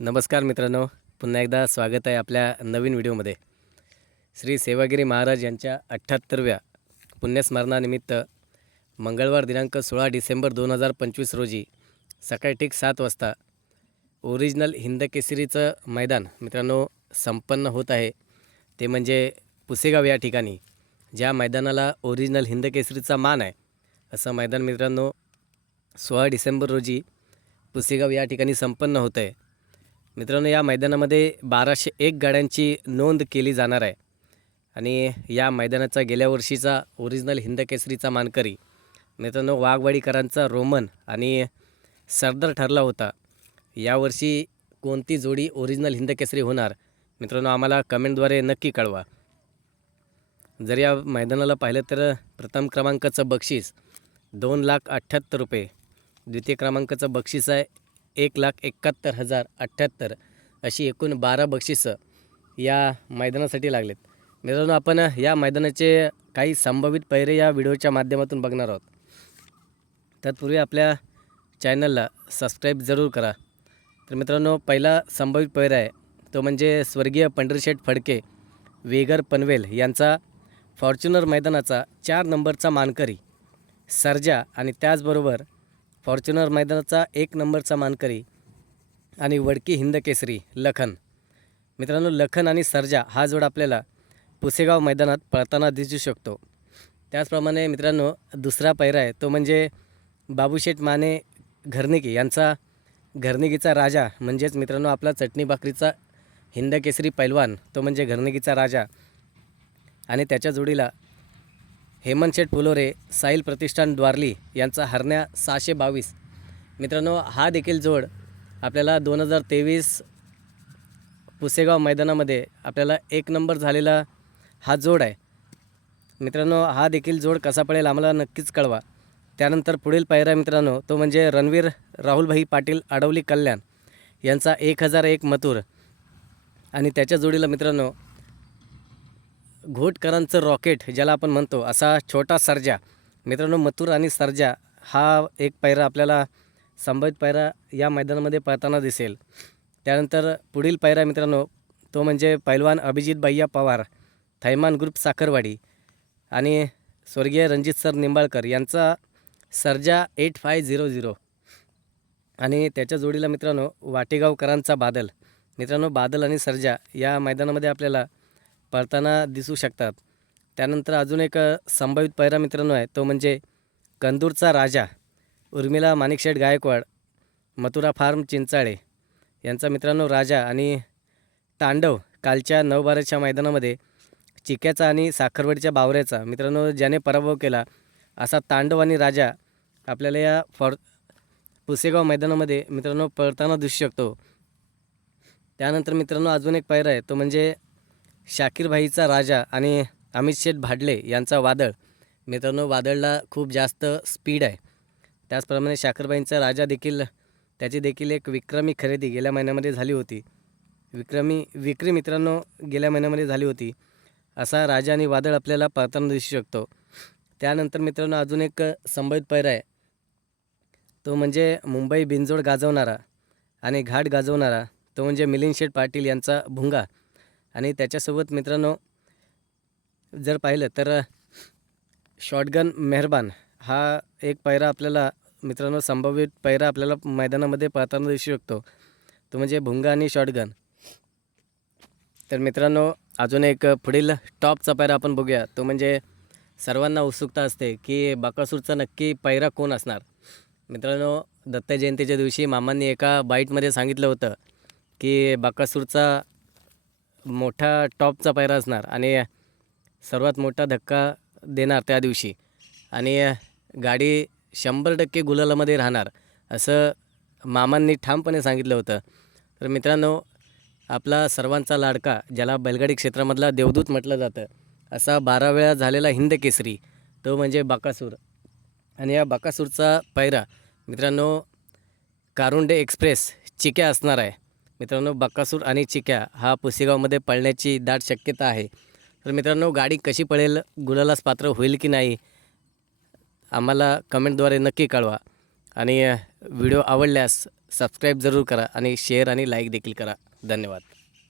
नमस्कार मित्रांनो, पुन्हा एकदा स्वागत आहे आपल्या नवीन व्हिडिओमध्ये. श्री सेवागिरी महाराज यांच्या 78व्या पुण्यस्मरणानिमित्त मंगळवार दिनांक 16 डिसेंबर 2025 रोजी सकाळी ठीक 7 वाजता ओरिजिनल हिंदकेसरीचं मैदान मित्रांनो संपन्न होत आहे. ते म्हणजे पुसेगाव या ठिकाणी, ज्या मैदानाला ओरिजिनल हिंदकेसरीचा मान आहे, असं मैदान मित्रांनो 16 डिसेंबर रोजी पुसेगाव या ठिकाणी संपन्न होतं आहे. मित्रांनो, या मैदानामध्ये 1201 गाड्यांची नोंद केली जाणार आहे आणि या मैदानाचा गेल्या वर्षीचा ओरिजिनल हिंदकेसरीचा मानकरी मित्रांनो वाघवाडीकरांचा रोमन आणि सरदार ठरला होता. यावर्षी कोणती जोडी ओरिजिनल हिंदकेसरी होणार मित्रांनो, आम्हाला कमेंटद्वारे नक्की कळवा. जर या मैदानाला पाहिलं तर प्रथम क्रमांकाचं बक्षीस 2,78,000 रुपये, द्वितीय क्रमांकाचं बक्षीस आहे 1,71,078, अशी एकूण 12 बक्षिसं या मैदानासाठी लागलेत. मित्रांनो, आपण या मैदानाचे काही संभावित पैरे या व्हिडिओच्या माध्यमातून बघणार आहोत. तत्पूर्वी आपल्या चॅनलला सबस्क्राईब जरूर करा. तर मित्रांनो, पहिला संभावित पैरा आहे तो म्हणजे स्वर्गीय पंढरीशेठ फडके वेगर पनवेल यांचा फॉर्च्युनर मैदानाचा 4 नंबरचा मानकरी सर्जा आणि त्याचबरोबर फॉर्च्युनर मैदानाचा 1 नंबरचा मानकरी आणि वडकी हिंदकेसरी लखन. मित्रांनो, लखन आणि सर्जा हा जोड आपल्याला पुसेगाव मैदानात पळताना दिसू शकतो. त्याचप्रमाणे मित्रांनो, दुसरा पैरा आहे तो म्हणजे बाबूशेठ माने घरनिकी यांचा घरनिकीचा राजा, म्हणजेच मित्रांनो आपला चटणी भाकरीचा हिंदकेसरी पैलवान तो म्हणजे घरनिकीचा राजा आणि त्याच्या जोडीला हेमंतशेठ फुलोरे साहिल प्रतिष्ठान द्वारली यांचा हरण्या 622. मित्रांनो, हा देखील जोड आपल्याला 2023 पुसेगाव मैदानामध्ये आपल्याला 1 नंबर झालेला हा जोड आहे. मित्रांनो, हा देखील जोड कसा पडेल आम्हाला नक्कीच कळवा. त्यानंतर पुढील पायरा मित्रांनो तो म्हणजे रणवीर राहुलभाई पाटील आडवली कल्याण यांचा 1001 मथुर आणि त्याच्या जोडीला मित्रांनो घोटकरांचं रॉकेट ज्याला आपण म्हणतो असा छोटा सर्जा. मित्रांनो, मथुर आणि सर्जा हा एक पैरा आपल्याला संभावित पैरा या मैदानामध्ये पळताना दिसेल. त्यानंतर पुढील पैरा मित्रांनो तो म्हणजे पैलवान अभिजित भैया पवार थैमान ग्रुप साखरवाडी आणि स्वर्गीय रणजित सर निंबाळकर यांचा सर्जा 8500 आणि त्याच्या जोडीला मित्रांनो वाटेगावकरांचा बादल. मित्रांनो, बादल आणि सर्जा या मैदानामध्ये आपल्याला पळताना दिसू शकतात. त्यानंतर अजून एक संभावित पैरा मित्रांनो आहे तो म्हणजे कंदूरचा राजा उर्मिला माणिकशेठ गायकवाड मथुरा फार्म चिंचाळे यांचा मित्रांनो राजा आणि तांडव कालच्या 9/12च्या मैदानामध्ये चिक्याचा आणि साखरवाडीच्या बावऱ्याचा मित्रांनो ज्याने पराभव केला असा तांडव आणि राजा आपल्याला या पुसेगाव मैदानामध्ये मित्रांनो पळताना दिसू शकतो. त्यानंतर मित्रांनो अजून एक पैरा आहे तो म्हणजे शाकीरभाईचा राजा आणि अमित शेठ भाडले यांचा वादळ. मित्रांनो, वादळला खूप जास्त स्पीड आहे. त्याचप्रमाणे शाकीरभाईंचा राजा देखील त्याची देखील एक विक्रमी खरेदी गेल्या महिन्यामध्ये झाली होती. विक्री मित्रांनो गेल्या महिन्यामध्ये झाली होती. असा राजा आणि वादळ आपल्याला पळताना दिसू शकतो. त्यानंतर मित्रांनो अजून एक संभावित पैरा आहे तो म्हणजे मुंबई बिनजोड गाजवणारा आणि घाट गाजवणारा तो म्हणजे मिलिंद शेठ पाटील यांचा भुंगा आणि त्याच्यासोबत मित्रांनो जर पाहिलं तर शॉटगन मेहरबान हा एक पैरा आपल्याला मित्रांनो संभावित पैरा आपल्याला मैदानामध्ये पळताना दिसू शकतो तो म्हणजे भुंगा आणि शॉटगन. तर मित्रांनो अजून एक पुढील टॉपचा पैरा आपण बघूया तो म्हणजे सर्वांना उत्सुकता असते की बकासूरचा नक्की पैरा कोण असणार. मित्रांनो, दत्त जयंतीच्या दिवशी मामांनी एका बाईटमध्ये सांगितलं होतं की बकासूरचा मोठा टॉपचा पैरा असणार आणि सर्वात मोठा धक्का देणार त्या दिवशी आणि गाडी 100% गुलालामध्ये राहणार असं मामांनी ठामपणे सांगितलं होतं. तर मित्रांनो, आपला सर्वांचा लाडका ज्याला बैलगाडी क्षेत्रामधला देवदूत म्हटलं जातं असा 12 वेळा झालेला हिंदकेसरी तो म्हणजे बकासूर आणि या बकासूरचा पैरा मित्रांनो कारुंडे एक्सप्रेस चिक्या असणार आहे. मित्रांनो, बकासूर आणि चिक्या हा पुसेगावमध्ये पळण्याची दाट शक्यता आहे. तर मित्रांनो, गाडी कशी पळेल, गुलालास पात्र होईल की नाही आम्हाला कमेंटद्वारे नक्की कळवा आणि व्हिडिओ आवडल्यास सबस्क्राईब जरूर करा आणि शेअर आणि लाईक देखील करा. धन्यवाद.